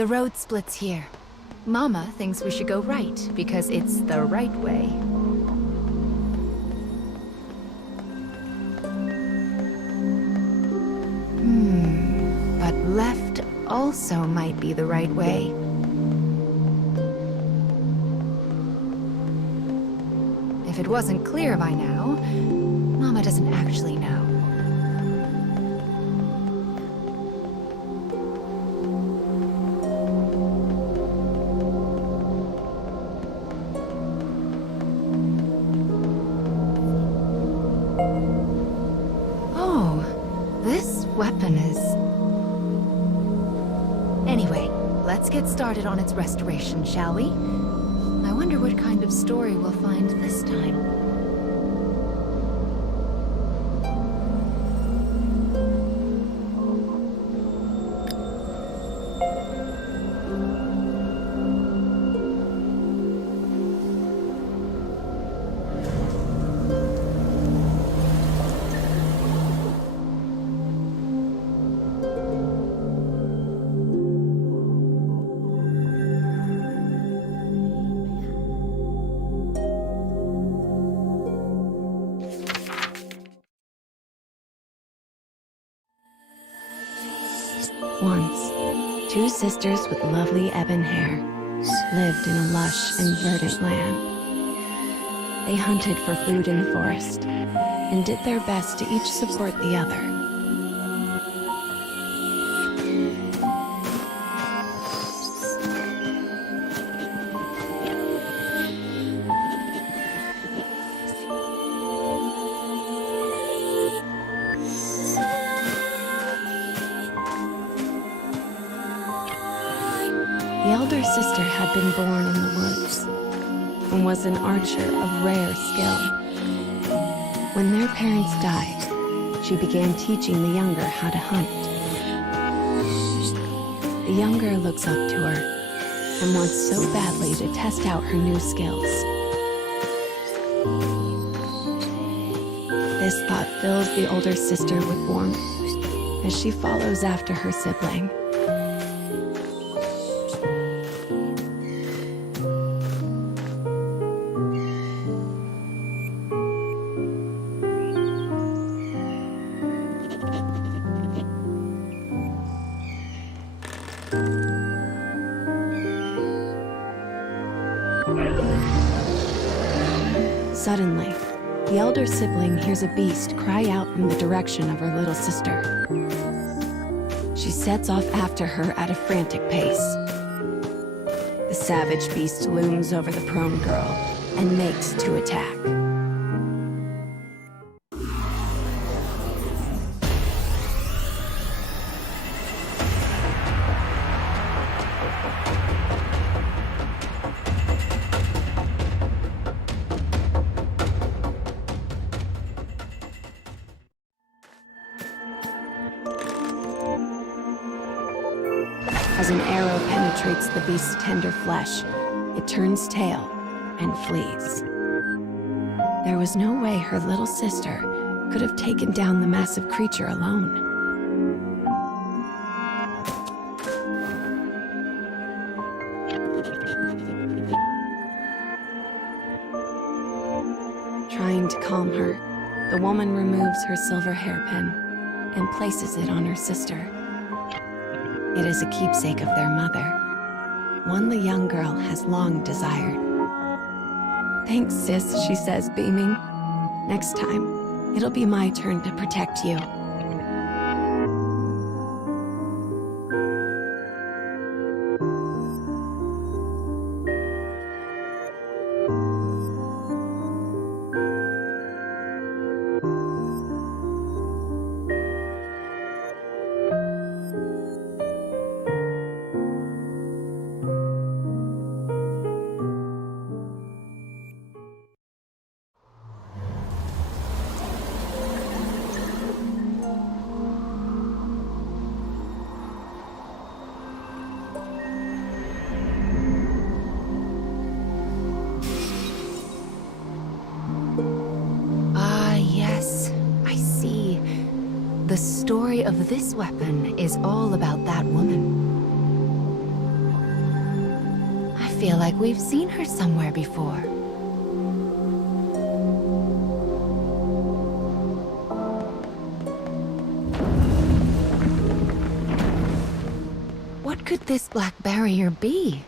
The road splits here. Mama thinks we should go right, because it's the right way. But left also might be the right way. If it wasn't clear by now, Mama doesn't actually know. Oh, this weapon is... Anyway, let's get started on its restoration, shall we? I wonder what kind of story we'll find this time. Once, two sisters with lovely ebon hair lived in a lush and verdant land. They hunted for food in the forest and did their best to each support the other. The elder sister had been born in the woods and was an archer of rare skill. When their parents died, she began teaching the younger how to hunt. The younger looks up to her and wants so badly to test out her new skills. This thought fills the older sister with warmth as she follows after her sibling. Suddenly, the elder sibling hears a beast cry out from the direction of her little sister. She sets off after her at a frantic pace. The savage beast looms over the prone girl and makes to attack. As an arrow penetrates the beast's tender flesh, it turns tail and flees. There was no way her little sister could have taken down the massive creature alone. Trying to calm her, the woman removes her silver hairpin and places it on her sister. It is a keepsake of their mother, one the young girl has long desired. "Thanks, sis," she says, beaming. "Next time, it'll be my turn to protect you." The story of this weapon is all about that woman. feel like we've seen her somewhere before. What could this black barrier be?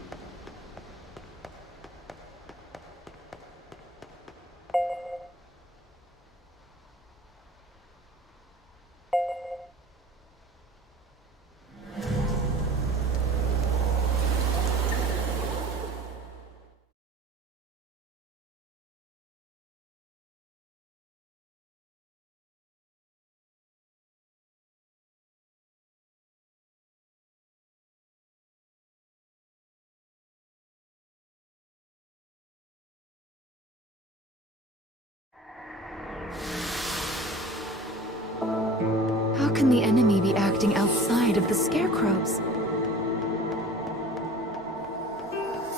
How can the enemy be acting outside of the scarecrows?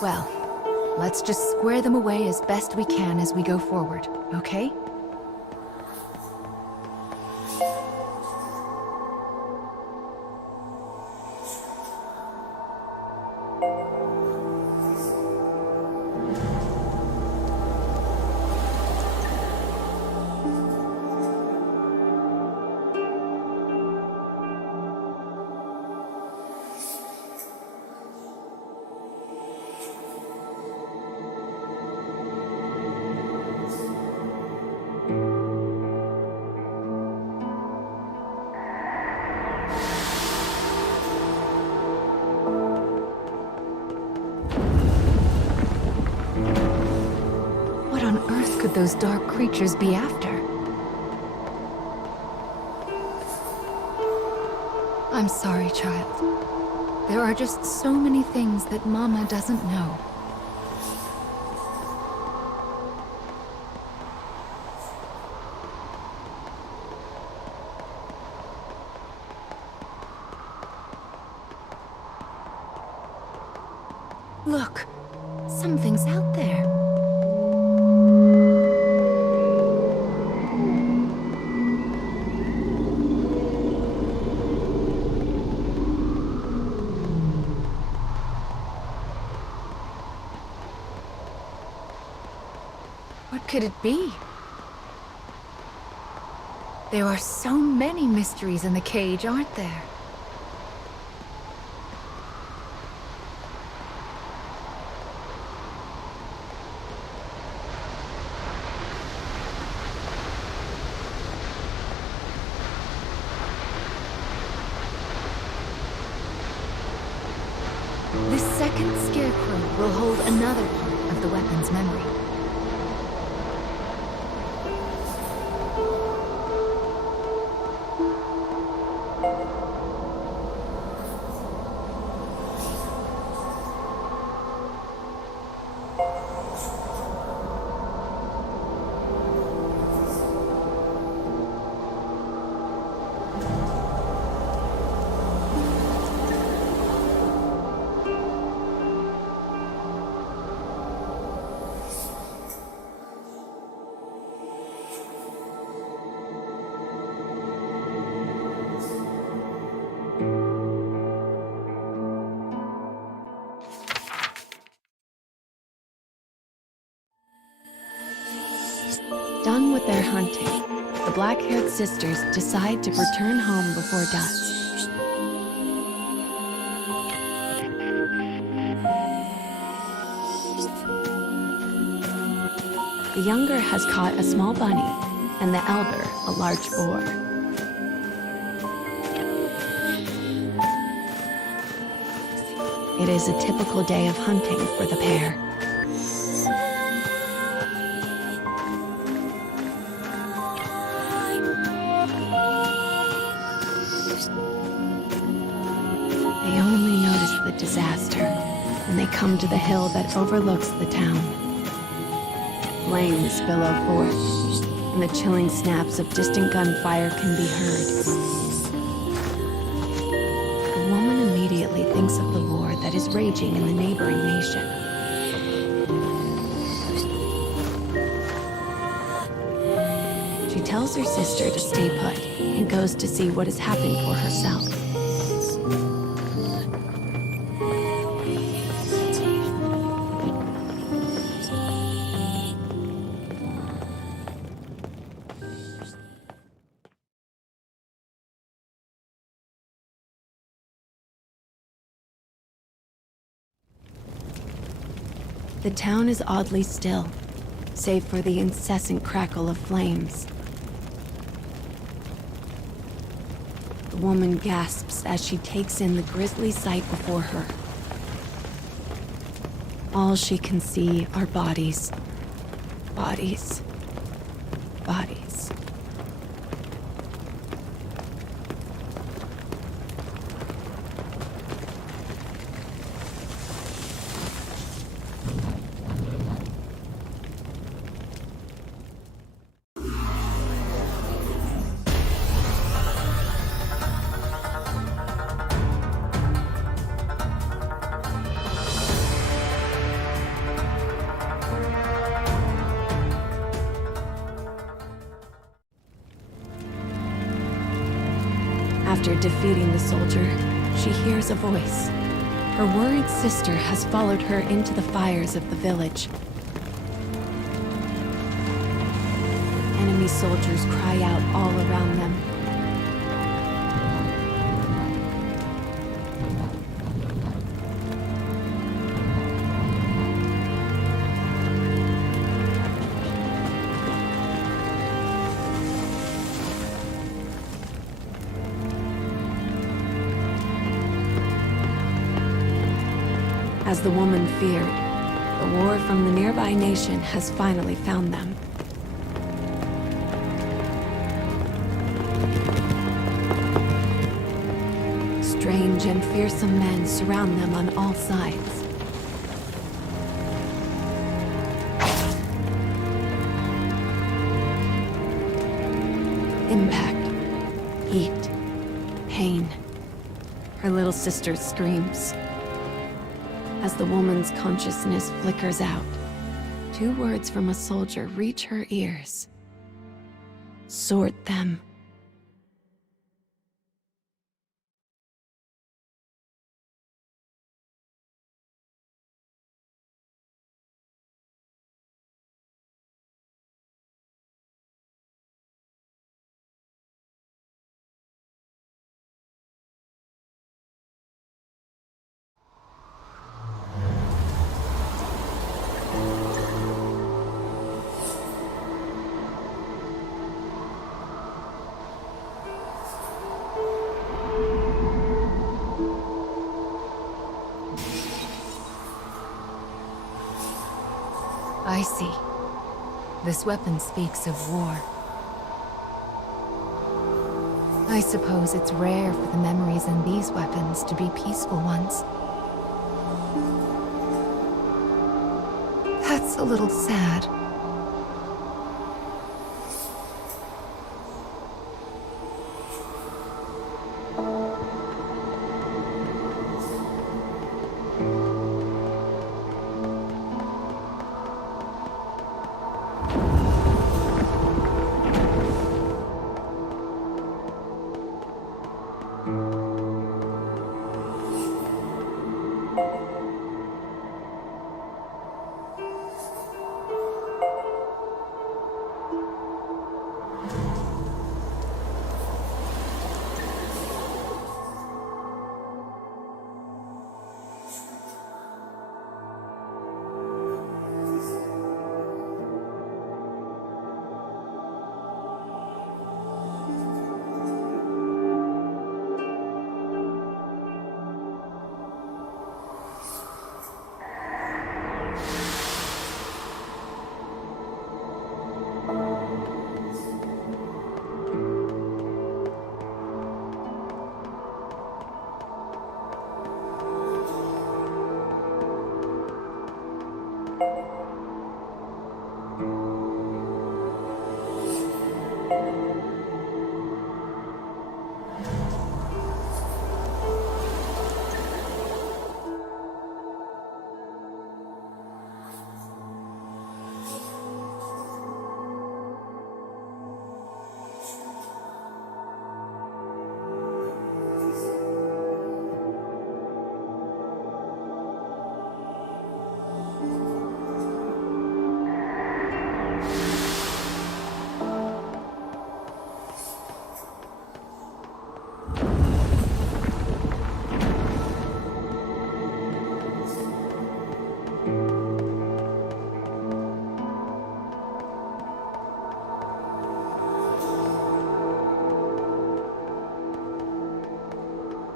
Well, let's just square them away as best we can as we go forward, okay? Could those dark creatures be after? I'm sorry, child. There are just so many things that Mama doesn't know. Look, something's out there. What could it be? There are so many mysteries in the cage, aren't there? This second scarecrow will hold another part of the weapon's memory. Done with their hunting, the black-haired sisters decide to return home before dusk. The younger has caught a small bunny, and the elder a large boar. It is a typical day of hunting for the pair. They only notice the disaster when they come to the hill that overlooks the town. Flames billow forth, and the chilling snaps of distant gunfire can be heard. The woman immediately thinks of the war that is raging in the neighboring nation. She tells her sister to stay put and goes to see what has happened for herself. The town is oddly still, save for the incessant crackle of flames. The woman gasps as she takes in the grisly sight before her. All she can see are bodies. Bodies. Bodies. After defeating the soldier, she hears a voice. Her worried sister has followed her into the fires of the village. Enemy soldiers cry out all around them. As the woman feared, the war from the nearby nation has finally found them. Strange and fearsome men surround them on all sides. Impact, heat, pain. Her little sister screams. As the woman's consciousness flickers out, 2 words from a soldier reach her ears. Sort them. I see. This weapon speaks of war. I suppose it's rare for the memories in these weapons to be peaceful ones. That's a little sad.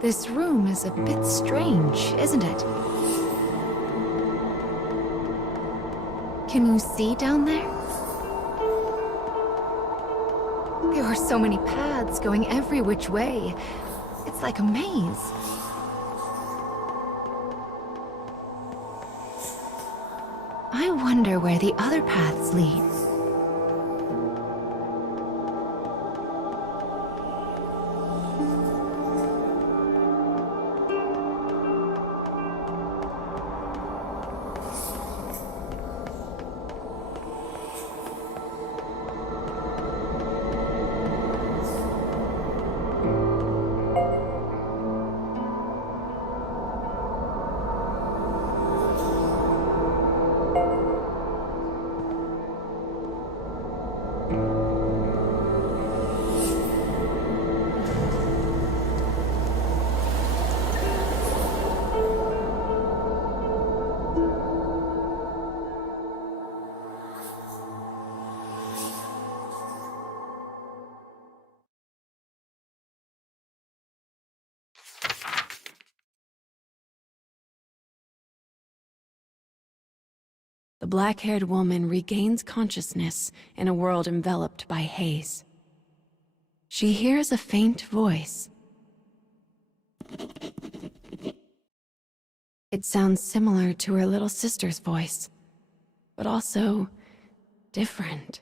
This room is a bit strange, isn't it? Can you see down there? There are so many paths going every which way. It's like a maze. I wonder where the other paths lead. The black-haired woman regains consciousness in a world enveloped by haze. She hears a faint voice. It sounds similar to her little sister's voice, but also different.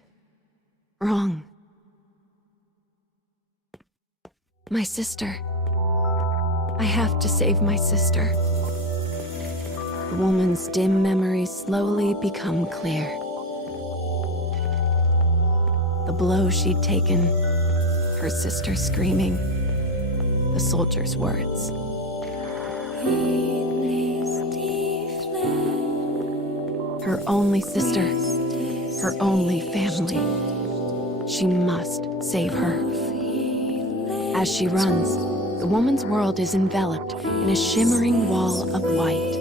Wrong. My sister. I have to save my sister. The woman's dim memories slowly become clear. The blow she'd taken, her sister screaming, the soldier's words. Her only sister, her only family. She must save her. As she runs, the woman's world is enveloped in a shimmering wall of white.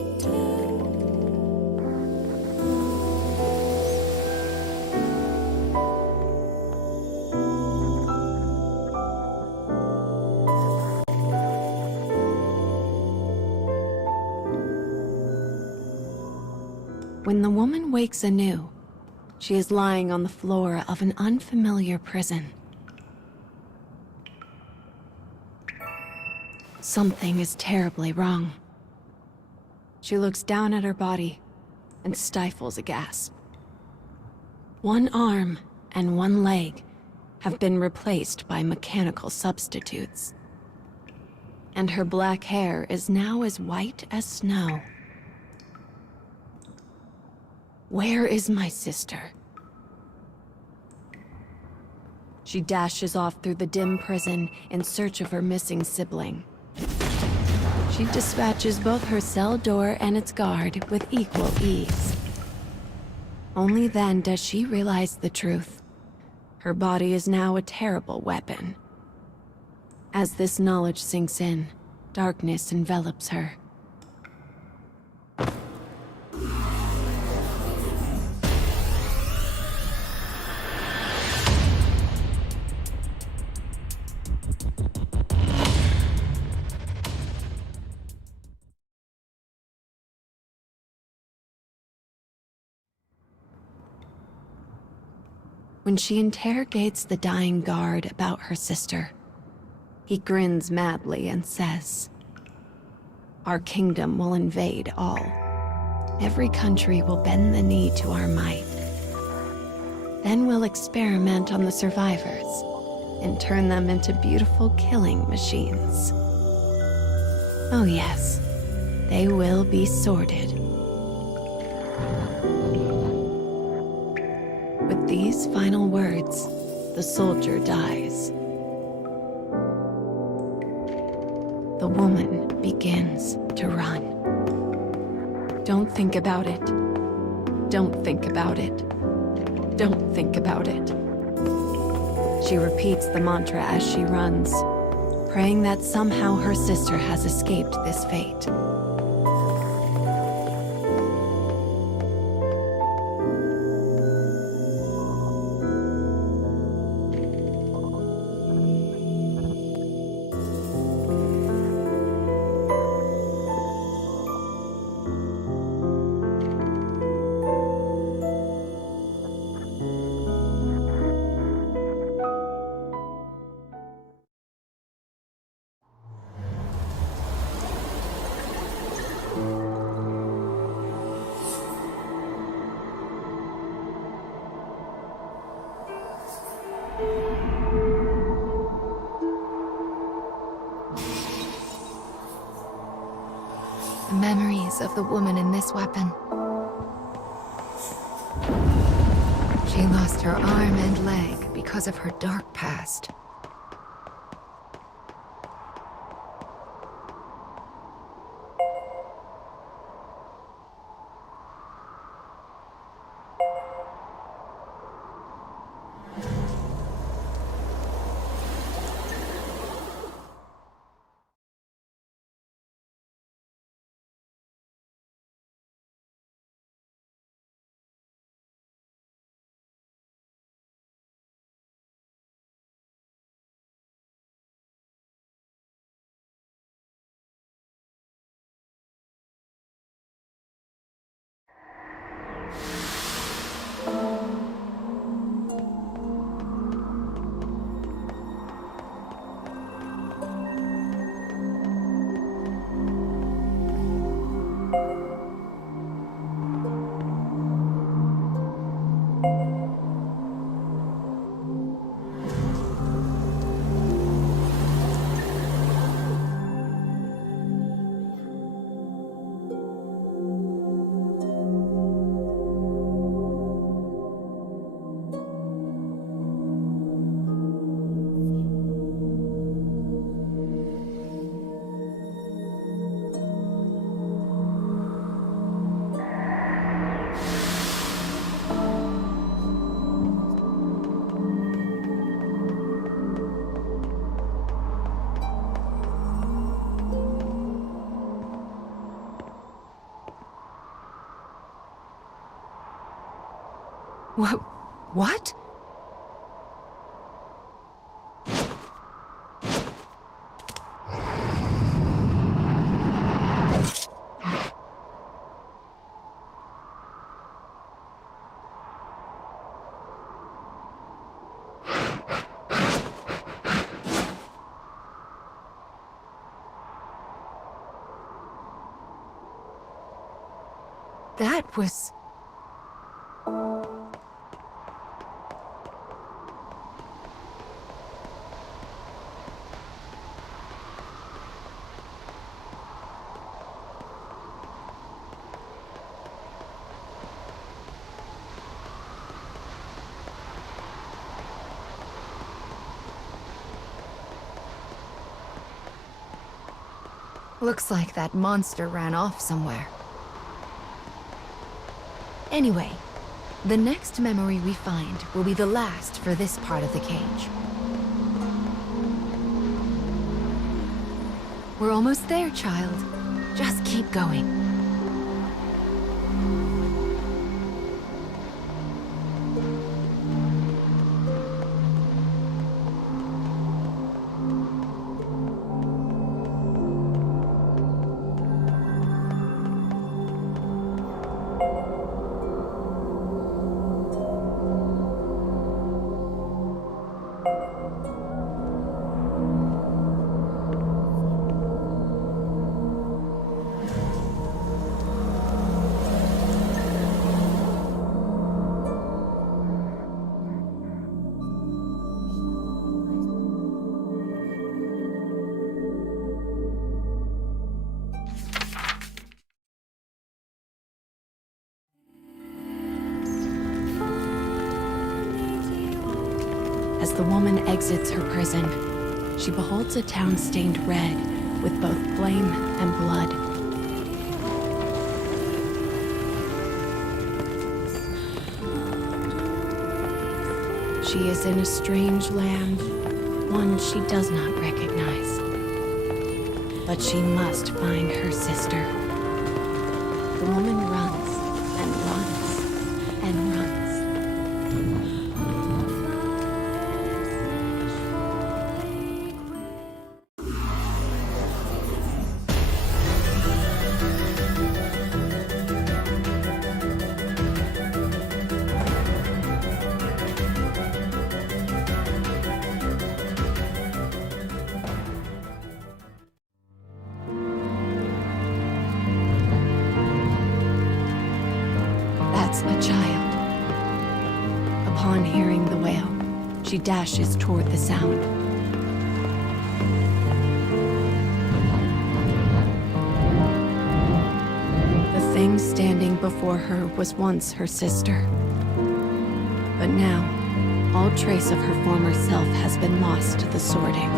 When the woman wakes anew, she is lying on the floor of an unfamiliar prison. Something is terribly wrong. She looks down at her body and stifles a gasp. One arm and one leg have been replaced by mechanical substitutes. And her black hair is now as white as snow. Where is my sister? She dashes off through the dim prison in search of her missing sibling. She dispatches both her cell door and its guard with equal ease. Only then does she realize the truth. Her body is now a terrible weapon. As this knowledge sinks in, darkness envelops her. When she interrogates the dying guard about her sister, he grins madly and says, "Our kingdom will invade all. Every country will bend the knee to our might. Then we'll experiment on the survivors and turn them into beautiful killing machines. Oh yes, they will be sorted." With these final words, the soldier dies. The woman begins to run. Don't think about it. Don't think about it. Don't think about it. She repeats the mantra as she runs, praying that somehow her sister has escaped this fate. The memories of the woman in this weapon. She lost her arm and leg because of her dark past. What? That was... Looks like that monster ran off somewhere. Anyway, the next memory we find will be the last for this part of the cage. We're almost there, child. Just keep going. As the woman exits her prison, she beholds a town stained red with both flame and blood. She is in a strange land, one she does not recognize. But she must find her sister. The woman runs and runs and runs. A child. Upon hearing the wail, she dashes toward the sound. before her was once her sister. But now, all trace of her former self has been lost to the sorting.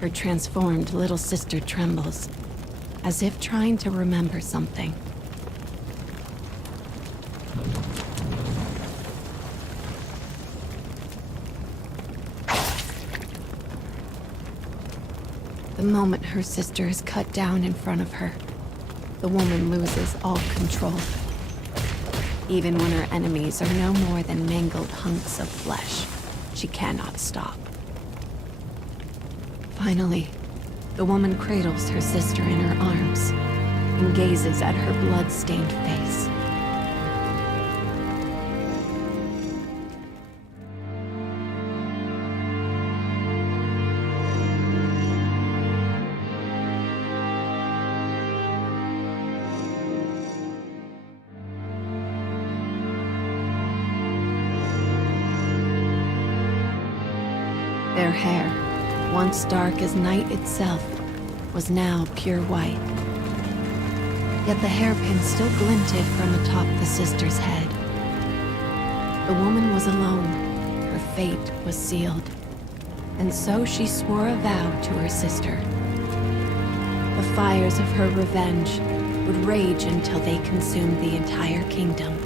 Her transformed little sister trembles, as if trying to remember something. The moment her sister is cut down in front of her, the woman loses all control. Even when her enemies are no more than mangled hunks of flesh, she cannot stop. Finally, the woman cradles her sister in her arms and gazes at her blood-stained face. Their hair, once dark as night itself, was now pure white. Yet the hairpin still glinted from atop the sister's head. The woman was alone. Her fate was sealed. And so she swore a vow to her sister. The fires of her revenge would rage until they consumed the entire kingdom.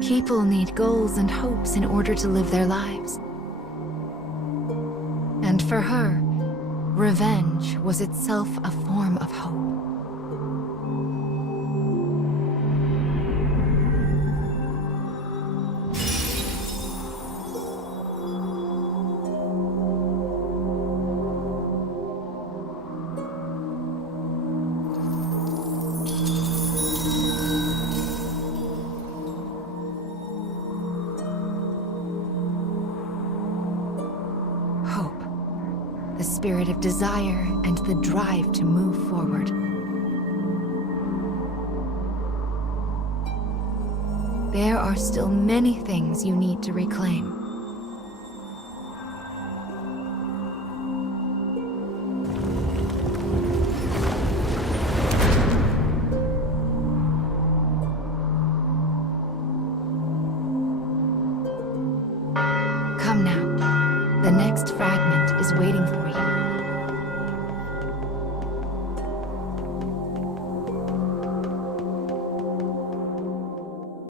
People need goals and hopes in order to live their lives. And for her, revenge was itself a form of hope. The spirit of desire and the drive to move forward. There are still many things you need to reclaim. Come now. The next fragment is waiting for you.